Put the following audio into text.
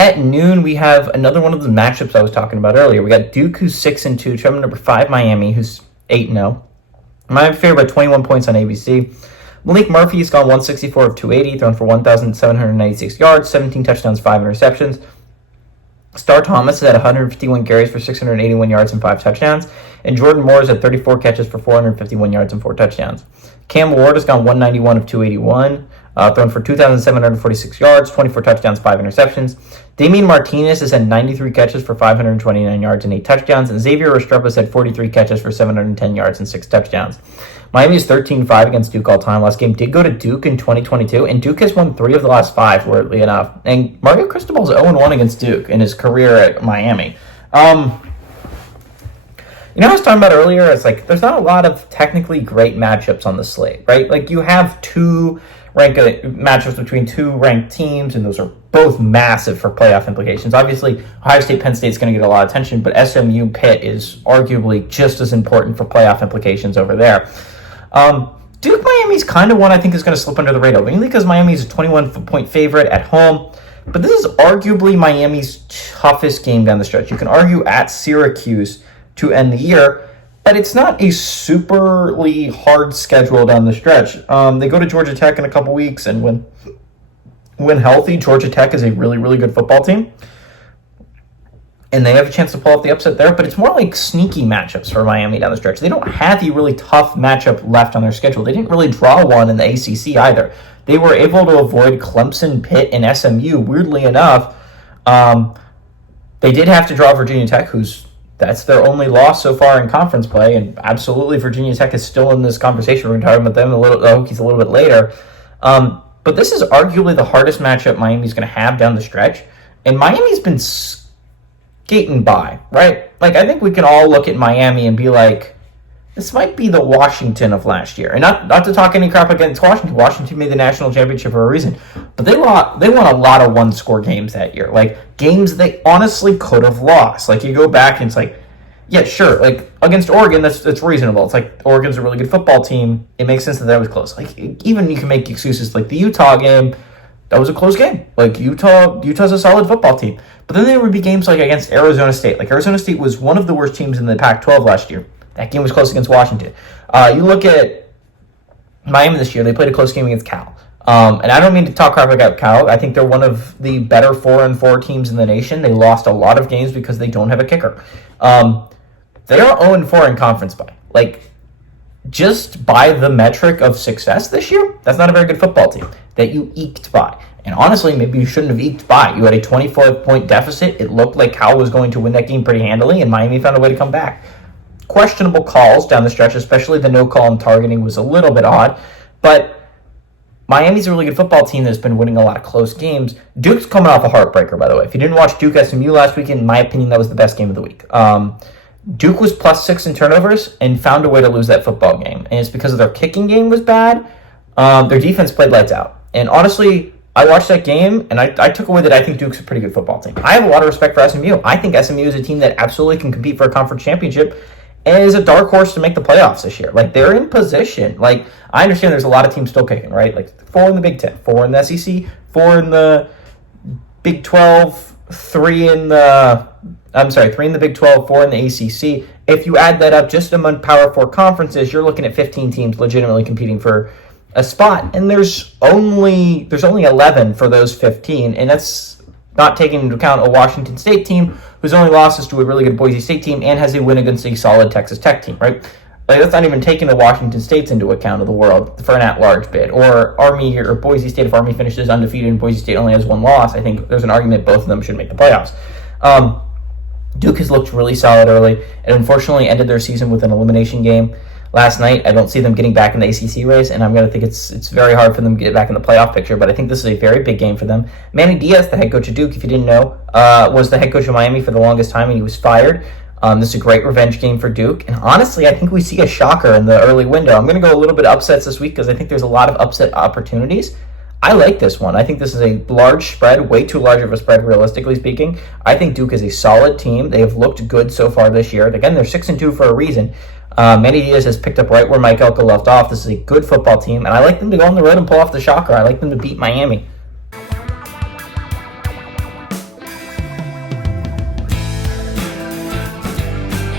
At noon, we have another one of the matchups I was talking about earlier. We got Duke, who's 6-2, traveling number 5 Miami, who's 8-0. Miami favored by 21 points on ABC. Malik Murphy has gone 164 of 280, thrown for 1,796 yards, 17 touchdowns, 5 interceptions. Star Thomas has had 151 carries for 681 yards and 5 touchdowns. And Jordan Moore has had 34 catches for 451 yards and 4 touchdowns. Cam Ward has gone 191 of 281, thrown for 2,746 yards, 24 touchdowns, 5 interceptions. Damian Martinez has had 93 catches for 529 yards and 8 touchdowns. And Xavier Restrepo has had 43 catches for 710 yards and 6 touchdowns. Miami is 13-5 against Duke all time. Last game did go to Duke in 2022, and Duke has won 3 of the last 5, weirdly enough. And Mario Cristobal is 0-1 against Duke in his career at Miami. You know what I was talking about earlier? It's like there's not a lot of technically great matchups on the slate, right? Like you have 2 matchups between 2 ranked teams, and those are both massive for playoff implications. Obviously, Ohio State, Penn State's going to get a lot of attention, but SMU, Pitt is arguably just as important for playoff implications over there. Duke Miami's kind of one I think is going to slip under the radar, mainly because Miami's a 21-point favorite at home. But this is arguably Miami's toughest game down the stretch. You can argue at Syracuse to end the year, but it's not a superly hard schedule down the stretch. They go to Georgia Tech in a couple weeks, and when healthy, Georgia Tech is a really, really good football team. And they have a chance to pull off the upset there, but it's more like sneaky matchups for Miami down the stretch. They don't have a really tough matchup left on their schedule. They didn't really draw one in the ACC either. They were able to avoid Clemson, Pitt, and SMU, weirdly enough. They did have to draw Virginia Tech, that's their only loss so far in conference play, and absolutely Virginia Tech is still in this conversation. We're going to talk about them the Hokies a little bit later. But this is arguably the hardest matchup Miami's going to have down the stretch, and Miami's been skating by, right? Like, I think we can all look at Miami and be like, this might be the Washington of last year. And not to talk any crap against Washington. Washington made the national championship for a reason. But they won a lot of one-score games that year. Like, games they honestly could have lost. Like, you go back and it's like, yeah, sure. Like, against Oregon, that's reasonable. It's like, Oregon's a really good football team. It makes sense that was close. Like, even you can make excuses. Like, the Utah game, that was a close game. Like, Utah's a solid football team. But then there would be games like against Arizona State. Like, Arizona State was one of the worst teams in the Pac-12 last year. That game was close against Washington. You look at Miami this year, they played a close game against Cal. And I don't mean to talk crap about Cal. I think they're one of the better 4-4 teams in the nation. They lost a lot of games because they don't have a kicker. They are 0-4 in conference play. Like, just by the metric of success this year, that's not a very good football team that you eked by. And honestly, maybe you shouldn't have eked by. You had a 24-point deficit. It looked like Cal was going to win that game pretty handily, and Miami found a way to come back. Questionable calls down the stretch, especially the no call on targeting was a little bit odd, but Miami's a really good football team that's been winning a lot of close games. Duke's coming off a heartbreaker, by the way. If you didn't watch Duke SMU last weekend, in my opinion, that was the best game of the week. Duke was +6 in turnovers and found a way to lose that football game, and it's because their kicking game was bad. Their defense played lights out, and honestly, I watched that game, and I took away that I think Duke's a pretty good football team. I have a lot of respect for SMU. I think SMU is a team that absolutely can compete for a conference championship and is a dark horse to make the playoffs this year. Like, they're in position. Like, I understand there's a lot of teams still kicking, right? Like, 4 in the Big Ten, 4 in the SEC, 4 in the Big 12, 3 in the Big 12, 4 in the ACC. If you add that up just among Power 4 conferences, you're looking at 15 teams legitimately competing for a spot. And there's only 11 for those 15, and that's not taking into account a Washington State team whose only loss is to a really good Boise State team and has a win against a solid Texas Tech team, right? Like, that's not even taking the Washington States into account of the world for an at-large bid. Or Army or Boise State, if Army finishes undefeated and Boise State only has 1 loss, I think there's an argument both of them should make the playoffs. Duke has looked really solid early and unfortunately ended their season with an elimination game last night. I don't see them getting back in the ACC race, and I'm going to think it's very hard for them to get back in the playoff picture, but I think this is a very big game for them. Manny Diaz, the head coach of Duke, if you didn't know, was the head coach of Miami for the longest time, and he was fired. This is a great revenge game for Duke, and honestly, I think we see a shocker in the early window. I'm going to go a little bit upsets this week because I think there's a lot of upset opportunities. I like this one. I think this is a large spread, way too large of a spread, realistically speaking. I think Duke is a solid team. They have looked good so far this year. Again, they're 6-2 for a reason. Manny Diaz has picked up right where Mike Elko left off. This is a good football team, and I like them to go on the road and pull off the shocker. I like them to beat Miami.